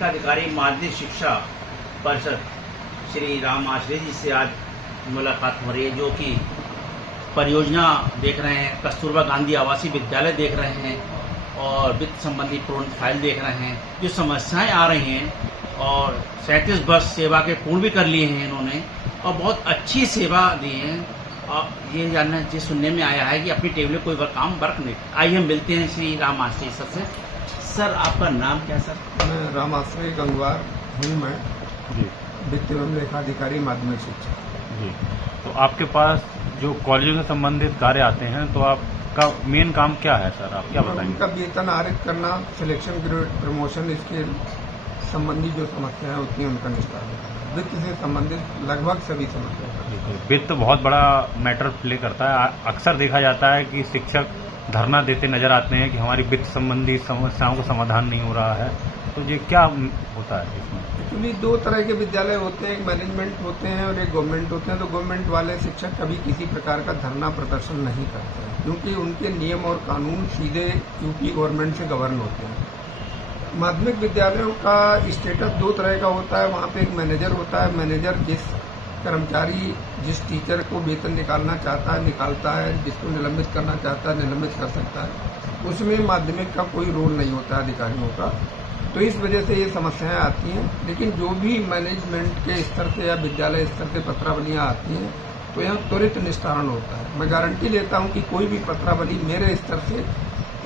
लेखाधिकारी माध्यमिक शिक्षा परिषद श्री राम आश्रय जी से आज मुलाकात हो रही है, जो कि परियोजना देख रहे हैं, कस्तूरबा गांधी आवासीय विद्यालय देख रहे हैं और वित्त संबंधी पूर्ण फाइल देख रहे हैं। जो समस्याएं आ रही हैं और 37 वर्ष सेवा के पूर्ण भी कर लिए हैं इन्होंने और बहुत अच्छी सेवा दी है। और ये जानना ये सुनने में आया है कि अपनी टेबल कोई वर्क नहीं। आइए हम मिलते हैं श्री राम आश्रय सर से। सर आपका नाम क्या है सर? मैं राम आश्रय गंगवार हूँ। मैं जी वित्त एवं लेखाधिकारी माध्यमिक शिक्षा। जी। तो आपके पास जो कॉलेजों से संबंधित कार्य आते हैं, तो आपका मेन काम क्या है सर? आप क्या बताएंगे? उनका वेतन आरित करना, सिलेक्शन ग्रेड, प्रमोशन, इसके संबंधी जो समस्याएं होती हैं उनका निस्तारण करना। वित्त से संबंधित लगभग सभी समस्याएं। वित्त बहुत बड़ा मैटर प्ले करता है। अक्सर देखा जाता है कि शिक्षक धरना देते नजर आते हैं कि हमारी वित्त संबंधी समस्याओं का समाधान नहीं हो रहा है। तो ये क्या होता है इसमें? एक्चुअली दो तरह के विद्यालय होते हैं, एक मैनेजमेंट होते हैं और एक गवर्नमेंट होते हैं। तो गवर्नमेंट वाले शिक्षक कभी किसी प्रकार का धरना प्रदर्शन नहीं करते हैं, क्योंकि उनके नियम और कानून सीधे यूपी गवर्नमेंट से गवर्न होते हैं। माध्यमिक विद्यालयों का स्टेटस दो तरह का होता है। वहाँ पे एक मैनेजर होता है। मैनेजर जिस कर्मचारी, जिस टीचर को वेतन निकालना चाहता है निकालता है, जिसको निलंबित करना चाहता है निलंबित कर सकता है। उसमें माध्यमिक का कोई रोल नहीं होता है अधिकारियों का। तो इस वजह से ये समस्याएं आती हैं। लेकिन जो भी मैनेजमेंट के स्तर से या विद्यालय स्तर से पत्रावलियां आती हैं तो यहाँ त्वरित निस्तारण होता है। मैं गारंटी लेता हूँ कि कोई भी पत्रावली मेरे स्तर से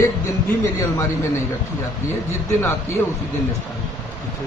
एक दिन भी मेरी अलमारी में नहीं रखी जाती है। जिस दिन आती है उसी दिन निस्तारण।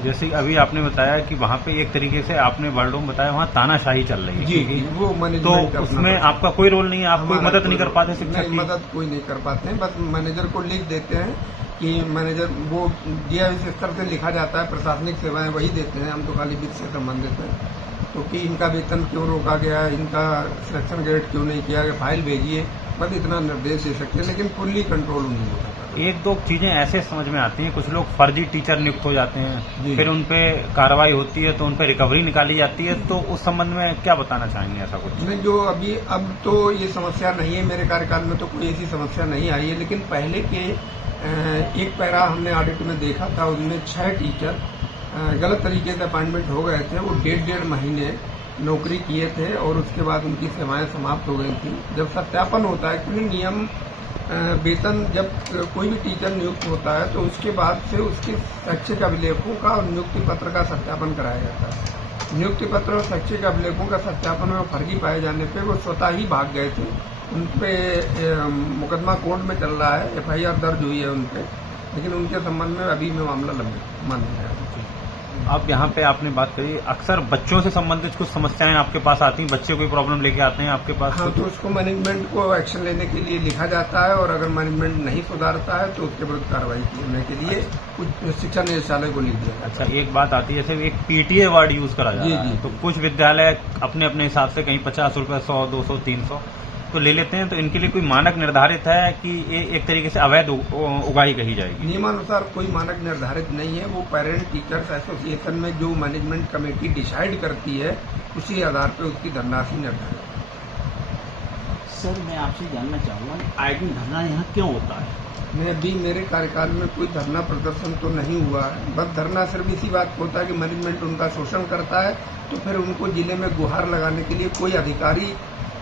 जैसे अभी आपने बताया कि वहाँ पे एक तरीके से आपने वर्डों में बताया वहाँ तानाशाही चल रही है। जी, वो मैनेजमेंट तो उसमें आपका कोई रोल नहीं है? आप कोई मदद नहीं कर पाते शिक्षक की? मदद कोई नहीं कर पाते हैं। बस मैनेजर को लिख देते हैं कि मैनेजर, वो दिया इस स्तर से लिखा जाता है, प्रशासनिक सेवाएं वही देते हैं। हम तो खाली वित्त से संबंधित हैं। तो कि इनका वेतन क्यों रोका गया, इनका सिलेक्शन ग्रेड क्यों नहीं किया गया, फाइल भेजिए, बस इतना निर्देश दे सकते हैं। लेकिन फुल्ली कंट्रोल नहीं होता। एक दो चीजें ऐसे समझ में आती हैं, कुछ लोग फर्जी टीचर नियुक्त हो जाते हैं, जी। फिर उन पे कार्रवाई होती है तो उन पे रिकवरी निकाली जाती है। तो उस संबंध में क्या बताना चाहेंगे? ऐसा कुछ नहीं, जो अभी अब तो ये समस्या नहीं है। मेरे कार्यकाल में तो कोई ऐसी समस्या नहीं आई है। लेकिन पहले के एक पैरा हमने ऑडिट में देखा था, उनमें 6 टीचर गलत तरीके से अपॉइंटमेंट हो गए थे। वो 1.5 महीने नौकरी किए थे और उसके बाद उनकी सेवाएं समाप्त हो गई थी। जब सत्यापन होता है, क्योंकि नियम वेतन जब कोई भी टीचर नियुक्त होता है तो उसके बाद से उसके शैक्षिक अभिलेखों का और नियुक्ति पत्र का सत्यापन कराया जाता है। नियुक्ति पत्र और शैक्षिक अभिलेखों का सत्यापन में फर्जी पाए जाने पे वो स्वतः ही भाग गए थे। उन पे मुकदमा कोर्ट में चल रहा है, FIR दर्ज हुई है उन पे, लेकिन उनके संबंध में अभी में मामला लंबित माना गया है। अब यहाँ पे आपने बात करी, अक्सर बच्चों से संबंधित कुछ समस्याएं आपके पास आती हैं, बच्चे कोई प्रॉब्लम लेके आते हैं आपके पास? हाँ, तो उसको मैनेजमेंट को एक्शन लेने के लिए लिखा जाता है और अगर मैनेजमेंट नहीं सुधारता है तो उसके विरुद्ध कार्रवाई करने के लिए कुछ शिक्षा निदेशालय को लिख दिया जाता है। अच्छा, एक बात आती है, जैसे एक PTA वर्ड यूज करा जाता है, जी। तो कुछ विद्यालय अपने अपने हिसाब से कहीं 50 रुपए, 100, 200, 300 तो ले लेते हैं। तो इनके लिए कोई मानक निर्धारित है कि ये एक तरीके से अवैध उगाही कही जाएगी? नियमानुसार कोई मानक निर्धारित नहीं है। वो पेरेंट टीचर्स एसोसिएशन में जो मैनेजमेंट कमेटी डिसाइड करती है उसी आधार पर उसकी धनराशि निर्धारित है। सर मैं आपसे जानना चाहूँगा, आए दिन धरना यहाँ क्यों होता है? मैं अभी मेरे कार्यकाल में कोई धरना प्रदर्शन तो नहीं हुआ है। बस धरना सिर्फ इसी बात को होता है कि मैनेजमेंट उनका शोषण करता है, तो फिर उनको जिले में गुहार लगाने के लिए कोई अधिकारी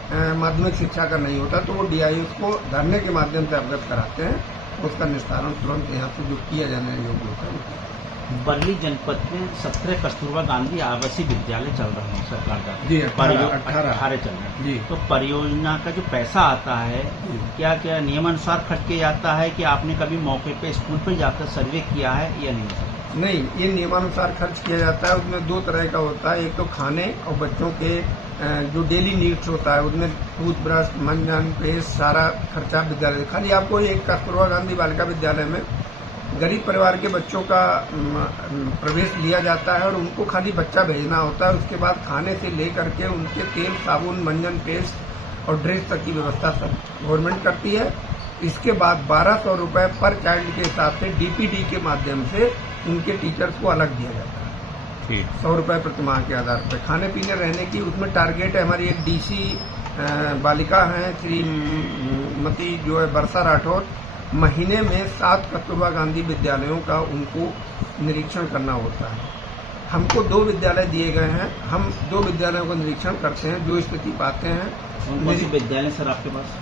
माध्यमिक शिक्षा का नहीं होता, तो वो DIOs को धरने के माध्यम से अवगत कराते हैं। उसका निस्तारण तुरंत यहाँ से जो किया जाने योग्य होता है। बरली जनपद में 17 कस्तूरबा गांधी आवासीय विद्यालय चल रहे हैं सरकार का। जी, 18 चल रहे हैं। जी। तो परियोजना का जो पैसा आता है, क्या क्या नियमानुसार खर्च किया जाता है कि आपने कभी मौके पे स्कूल पे जाकर सर्वे किया है या नहीं? नहीं, ये नियमानुसार खर्च किया जाता है। उसमें दो तरह का होता है। एक तो खाने और बच्चों के जो डेली नीड्स होता है, उसमें टूथब्रश, मंजन, पेस्ट, सारा खर्चा विद्यालय। खाली आपको एक कस्तूरबा गांधी बालिका विद्यालय में गरीब परिवार के बच्चों का प्रवेश लिया जाता है और उनको खाली बच्चा भेजना होता है। उसके बाद खाने से लेकर के उनके तेल, साबुन, मंजन, पेस्ट और ड्रेस तक की व्यवस्था सब गवर्नमेंट करती है। इसके बाद 1200 रुपये पर चाइल्ड के हिसाब से DPD के माध्यम से उनके टीचर्स को अलग दिया जाता है। 100 रुपये प्रति माह के आधार पर खाने पीने रहने की उसमें टारगेट है। हमारी एक DC बालिका हैं श्रीमती जो है वर्षा राठौर, महीने में 7 कस्तूरबा गांधी विद्यालयों का उनको निरीक्षण करना होता है। हमको 2 विद्यालय दिए गए हैं, हम 2 विद्यालयों का निरीक्षण करते हैं, जो स्थिति पाते हैं। कौन से विद्यालय सर आपके पास?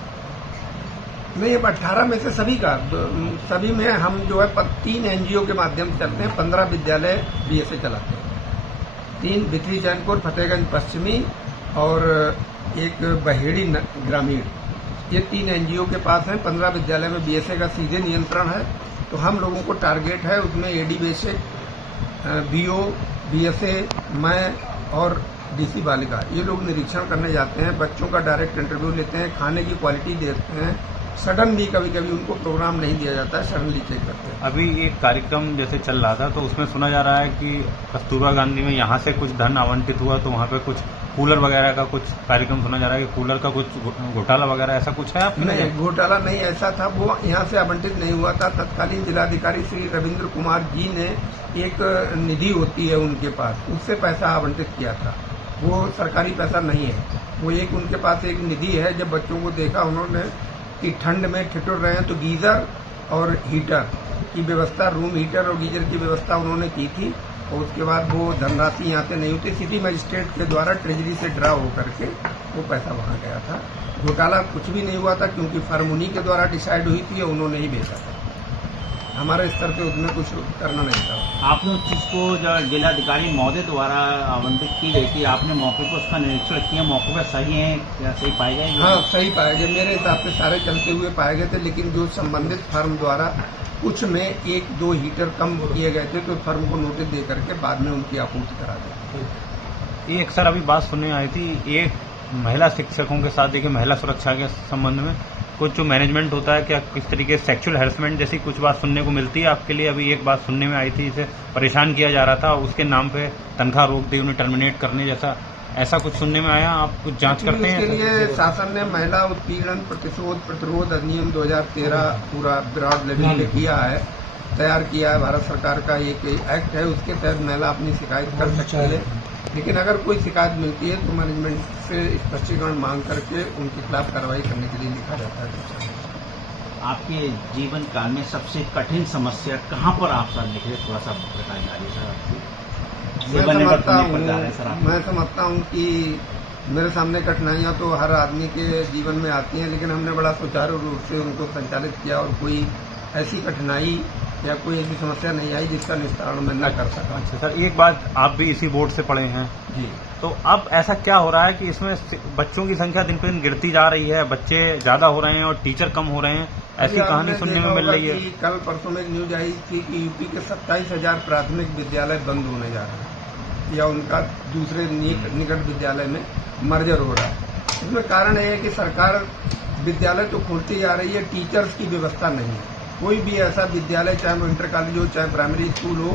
नहीं, अब 18 में से सभी में हम जो है 3 NGO के माध्यम से चलते हैं। 15 विद्यालय BSA चलाते हैं, 3 भित्री चैनपुर, फतेहगंज पश्चिमी और एक बहेड़ी ग्रामीण, ये 3 NGO के पास हैं। 15 विद्यालय में BSA का सीधे नियंत्रण है। तो हम लोगों को टारगेट है, उसमें AD बेसिक, BO, BSA, मैं और DC बालिका, ये लोग निरीक्षण करने जाते हैं, बच्चों का डायरेक्ट इंटरव्यू लेते हैं, खाने की क्वालिटी देखते हैं। सडन भी कभी कभी उनको प्रोग्राम नहीं दिया जाता है, सडनली चेक करते हैं। अभी एक कार्यक्रम जैसे चल रहा था तो उसमें सुना जा रहा है कि कस्तूरबा गांधी में यहाँ से कुछ धन आवंटित हुआ, तो वहाँ पे कुछ कूलर वगैरह का कुछ कार्यक्रम सुना जा रहा है कि कूलर का कुछ घोटाला वगैरह ऐसा कुछ है आपने? नहीं, घोटाला नहीं ऐसा था, वो यहाँ से आवंटित नहीं हुआ था। तत्कालीन जिलाधिकारी श्री रविंद्र कुमार जी ने एक निधि होती है उनके पास, उससे पैसा आवंटित किया था। वो सरकारी पैसा नहीं है, वो एक उनके पास एक निधि है। जब बच्चों को देखा उन्होंने कि ठंड में ठिठुर रहे हैं, तो गीजर और हीटर की व्यवस्था, रूम हीटर और गीजर की व्यवस्था उन्होंने की थी। और उसके बाद वो धनराशि यहाँ से नहीं होती, सिटी मजिस्ट्रेट के द्वारा ट्रेजरी से ड्रा होकर के वो पैसा वहाँ गया था। घोटाला कुछ भी नहीं हुआ था, क्योंकि फर्म उन्हीं के द्वारा डिसाइड हुई थी और उन्होंने ही बेचा था। हमारे स्तर पे उसमें कुछ करना नहीं था। आपने उस चीज़ को जब जिलाधिकारी महोदय द्वारा आवंटित की गई थी, आपने मौके पर उसका निरीक्षण किया, मौके पर सही है या सही पाए गए? हाँ, सही पाए गए। मेरे हिसाब से सारे चलते हुए पाए गए थे, लेकिन जो संबंधित फर्म द्वारा कुछ में 1-2 हीटर कम किए गए थे, तो फर्म को नोटिस दे करके बाद में उनकी आपूर्ति करा दी। एक सर अभी बात सुनने आई थी, एक महिला शिक्षकों के साथ देखिए महिला सुरक्षा के संबंध में कुछ जो मैनेजमेंट होता है, क्या किस तरीके से सेक्सुअल हैरेसमेंट जैसी कुछ बात सुनने को मिलती है आपके लिए? अभी एक बात सुनने में आई थी, इसे परेशान किया जा रहा था, उसके नाम पे तनख्वाह रोक दी, उन्हें टर्मिनेट करने जैसा, ऐसा कुछ सुनने में आया? आप कुछ जांच करते हैं? इसके लिए शासन ने महिला उत्पीड़न प्रतिरोध अधिनियम 2013 पूरा ब्रॉड लेवल पे किया है, तैयार किया है। भारत सरकार का एक एक्ट है, उसके तहत महिला अपनी शिकायत कर सकती है। लेकिन अगर कोई शिकायत मिलती है तो मैनेजमेंट से स्पष्टीकरण मांग करके उनके खिलाफ कार्रवाई करने के लिए लिखा जाता है। आपके जीवन काल में सबसे कठिन समस्या कहाँ पर आप सर निकले, थोड़ा सा बताइए सर। आपकी मैं समझता हूँ कि मेरे सामने कठिनाइयाँ तो हर आदमी के जीवन में आती हैं, लेकिन हमने बड़ा सुचारू रूप से उनको संचालित किया और कोई ऐसी कठिनाई या कोई ऐसी समस्या नहीं आई जिसका निस्तारण मैं न कर सका। अच्छा सर, एक बात, आप भी इसी बोर्ड से पढ़े हैं जी, तो अब ऐसा क्या हो रहा है कि इसमें बच्चों की संख्या दिन पे दिन गिरती जा रही है, बच्चे ज्यादा हो रहे हैं और टीचर कम हो रहे हैं, ऐसी कहानी सुनने में मिल रही है? कल परसों में एक न्यूज आई थी कि यूपी के 27,000 प्राथमिक विद्यालय बंद होने जा रहे हैं या उनका दूसरे निकट विद्यालय में मर्जर हो रहा है। इसमें कारण यह है कि सरकार विद्यालय तो खोलती जा रही है, टीचर्स की व्यवस्था नहीं है। कोई भी ऐसा विद्यालय, चाहे वो इंटर कॉलेज हो चाहे प्राइमरी स्कूल हो,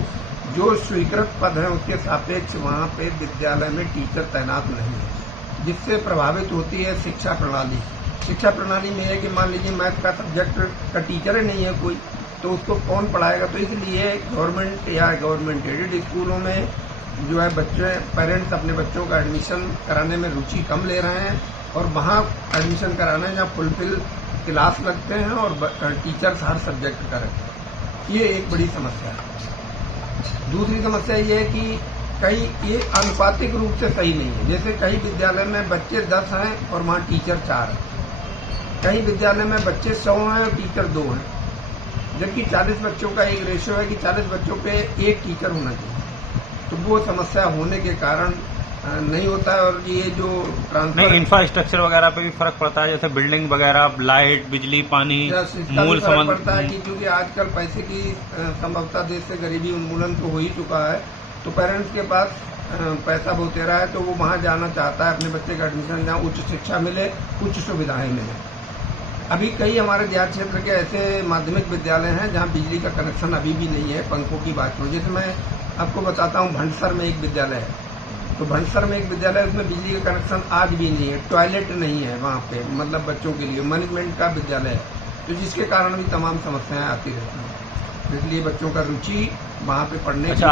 जो स्वीकृत पद है उसके सापेक्ष वहाँ पे विद्यालय में टीचर तैनात नहीं है, जिससे प्रभावित होती है शिक्षा प्रणाली। शिक्षा प्रणाली में है कि मान लीजिए मैथ का सब्जेक्ट का टीचर ही नहीं है कोई, तो उसको कौन पढ़ाएगा? तो इसलिए गवर्नमेंट या गवर्नमेंट एडेड स्कूलों में जो है पेरेंट्स अपने बच्चों का एडमिशन कराने में रुचि कम ले रहे हैं और वहाँ एडमिशन कराना जहाँ फुलफिल क्लास लगते हैं और टीचर्स हर सब्जेक्ट का रहते हैं। ये एक बड़ी समस्या है। दूसरी समस्या ये है कि कई ये आनुपातिक रूप से सही नहीं है। जैसे कई विद्यालय में बच्चे 10 हैं और वहाँ टीचर 4 हैं, कई विद्यालय में बच्चे 100 हैं और टीचर 2 हैं, जबकि 40 बच्चों का एक रेशियो है कि 40 बच्चों पे एक टीचर होना चाहिए। तो वो समस्या होने के कारण नहीं होता है। और ये जो ट्रांसफर इंफ्रास्ट्रक्चर वगैरह पे भी फर्क पड़ता है, जैसे बिल्डिंग वगैरह, लाइट, बिजली, पानी, मूल संबंध पड़ता है कि क्योंकि आजकल पैसे की संभवता देश से गरीबी उन्मूलन तो हो ही चुका है, तो पेरेंट्स के पास पैसा बहुतेरा है, तो वो वहाँ जाना चाहता है अपने बच्चे का एडमिशन जहाँ उच्च शिक्षा मिले, उच्च सुविधाएं मिले। अभी कई हमारे देहात क्षेत्र के ऐसे माध्यमिक विद्यालय हैं जहाँ बिजली का कनेक्शन अभी भी नहीं है। पंखों की बात करूँ, जैसे मैं आपको बताता हूँ, भंडसर में एक विद्यालय है, तो भंडसर में एक विद्यालय, उसमें बिजली का कनेक्शन आज भी नहीं है, टॉयलेट नहीं है वहाँ पे, मतलब बच्चों के लिए मैनेजमेंट का विद्यालय है, तो जिसके कारण भी तमाम समस्याएं आती रहती हैं। इसलिए बच्चों का रुचि वहाँ पे पढ़ने अच्छा,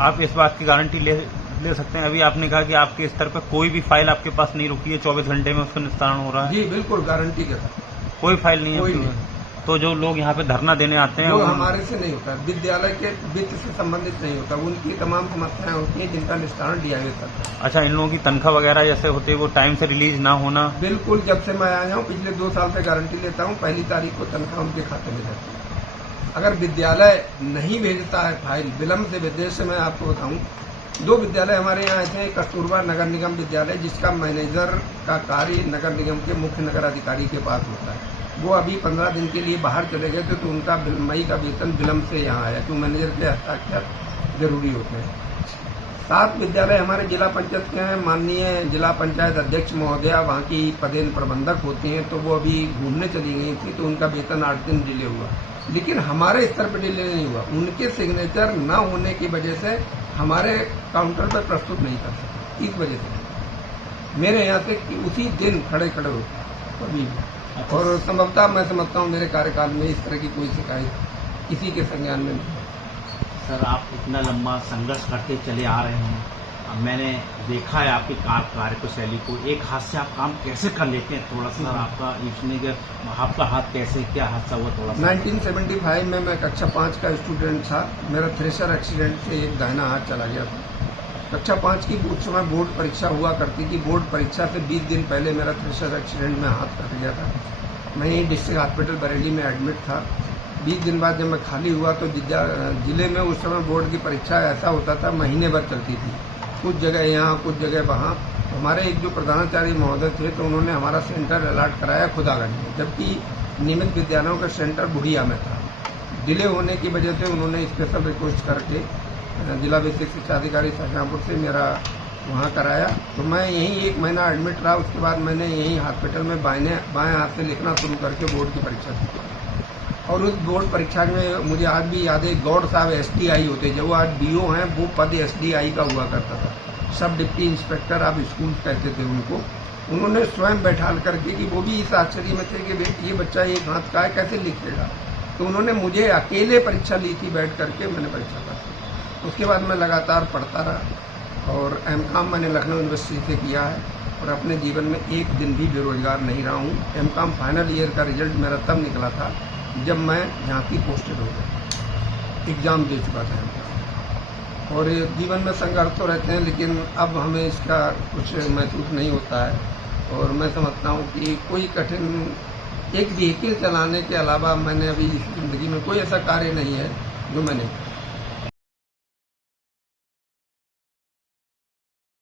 आप इस बात की गारंटी ले सकते हैं? अभी आपने कहा कि आपके स्तर पर कोई भी फाइल आपके पास नहीं रुकी है, 24 घंटे में उसका निस्तारण हो रहा है? जी बिल्कुल, गारंटी के साथ। कोई फाइल नहीं है? कोई नहीं। तो जो लोग यहाँ पे धरना देने आते हैं वो उन- हमारे से नहीं होता, विद्यालय के वित्त से संबंधित नहीं होता, उनकी तमाम समस्याएं होती हैं जिनका निस्तारण डीआईएस करता है। अच्छा, इन लोगों की तनख्वाह वगैरह जैसे होती है वो टाइम से रिलीज ना होना। बिल्कुल, जब से मैं आया हूँ पिछले 2 साल से गारंटी लेता हूँ, 1 तारीख को तनख्वाह उनके खाते में जाती है। अगर विद्यालय नहीं भेजता है फाइल विलम्ब से, विदेश से मैं आपको बताऊँ 2 विद्यालय हमारे यहाँ ऐसे हैं, कस्तूरबा नगर निगम विद्यालय जिसका मैनेजर का कार्य नगर निगम के मुख्य नगर अधिकारी के पास होता है, वो अभी 15 दिन के लिए बाहर चले गए थे, तो उनका मई का वेतन विलम्ब से यहाँ आया, तो मैनेजर के हस्ताक्षर जरूरी होते हैं। 7 विद्यालय हमारे जिला पंचायत के हैं, माननीय जिला पंचायत अध्यक्ष महोदया वहाँ की पदेन प्रबंधक होती हैं, तो वो अभी घूमने चली गई थी, तो उनका वेतन 8 दिन डिले हुआ, लेकिन हमारे स्तर पर डिले नहीं हुआ, उनके सिग्नेचर न होने की वजह से हमारे काउंटर पर प्रस्तुत नहीं कर सकते, इस वजह से मेरे यहाँ से उसी दिन खड़े खड़े होते कभी भी। और संभवतः मैं समझता हूँ मेरे कार्यकाल में इस तरह की कोई शिकायत किसी के संज्ञान में नहीं है। सर, आप इतना लंबा संघर्ष करते चले आ रहे हैं, अब मैंने देखा है आपकी कार्यशैली को, एक हाथ से आप काम कैसे कर लेते हैं, थोड़ा सा सर आपका इसमें कि आपका हाथ कैसे, क्या हादसा हुआ थोड़ा सा। 1975 में मैं कक्षा 5 का स्टूडेंट था, मेरा थ्रेशर एक्सीडेंट से एक दाहिना हाथ चला गया था। कक्षा 5 की उस समय बोर्ड परीक्षा हुआ करती थी, बोर्ड परीक्षा से 20 दिन पहले मेरा थ्रेशर एक्सीडेंट में हाथ कट गया था। मैं यही डिस्ट्रिक्ट हॉस्पिटल बरेली में एडमिट था। 20 दिन बाद जब मैं खाली हुआ तो जिले में उस समय बोर्ड की परीक्षा ऐसा होता था महीने भर चलती थी, कुछ जगह यहाँ कुछ जगह वहाँ। हमारे एक जो प्रधानाचार्य महोदय थे तो उन्होंने हमारा सेंटर अलॉट कराया खुदागंज में, जबकि नियमित विद्यालयों का सेंटर बुढ़िया में था। डिले होने की वजह से उन्होंने स्पेशल रिक्वेस्ट करके जिला बेसिक शिक्षा अधिकारी शाहजहाँपुर से मेरा वहाँ कराया, तो मैं यहीं 1 महीना एडमिट रहा। उसके बाद मैंने यहीं हॉस्पिटल में बाएं हाथ से लिखना शुरू करके बोर्ड की परीक्षा दी। और उस बोर्ड परीक्षा में मुझे आज भी याद है, गौड़ साहब SDI होते, जो आज DO हैं, वो पद SDI का हुआ करता था, सब डिप्टी इंस्पेक्टर आप स्कूल कहते थे उनको। उन्होंने स्वयं बैठाल करके कि वो भी इस आश्चर्य में थे कि ये बच्चा एक हाथ का है, कैसे लिखेगा, तो उन्होंने मुझे अकेले परीक्षा ली थी, बैठ करके मैंने परीक्षा दी। उसके बाद मैं लगातार पढ़ता रहा और M.Com मैंने लखनऊ यूनिवर्सिटी से किया है और अपने जीवन में एक दिन भी बेरोजगार नहीं रहा हूँ। M.Com फाइनल ईयर का रिजल्ट मेरा तब निकला था जब मैं यहाँ की पोस्टेड हो गया, एग्ज़ाम दे चुका था M.Com। और जीवन में संघर्ष तो रहते हैं, लेकिन अब हमें इसका कुछ महसूस नहीं होता है। और मैं समझता हूँ कि कोई कठिन एक व्हीकल चलाने के अलावा मैंने अभी इस जिंदगी में कोई ऐसा कार्य नहीं है जो मैंने